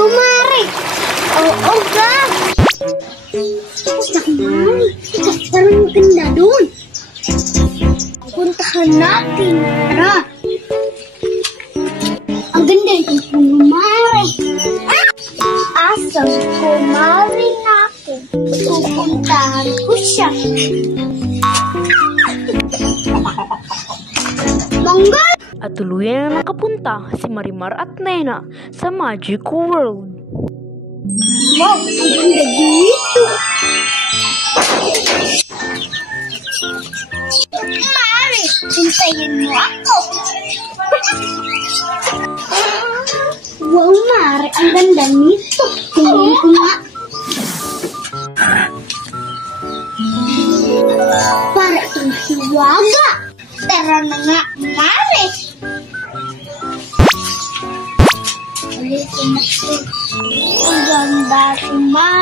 Kumari! Oo ka! Basta kumari, parang maganda doon. Puntahan natin. Tara! Ang ganda yung kumari. Asam kumari natin. Pupuntahan ko siya. Mangga! At tuluyan na nakapunta si Marimar at Nena sa Magic World. Wow! Ang ganda dito! Mari! Hintayin mo ako! Wow, Mari! Ang ganda nito! Tingnan ko nga! Para itong hiwaga! Tara na nga, Mari! Ulitin natin. Ang ganda si Mari!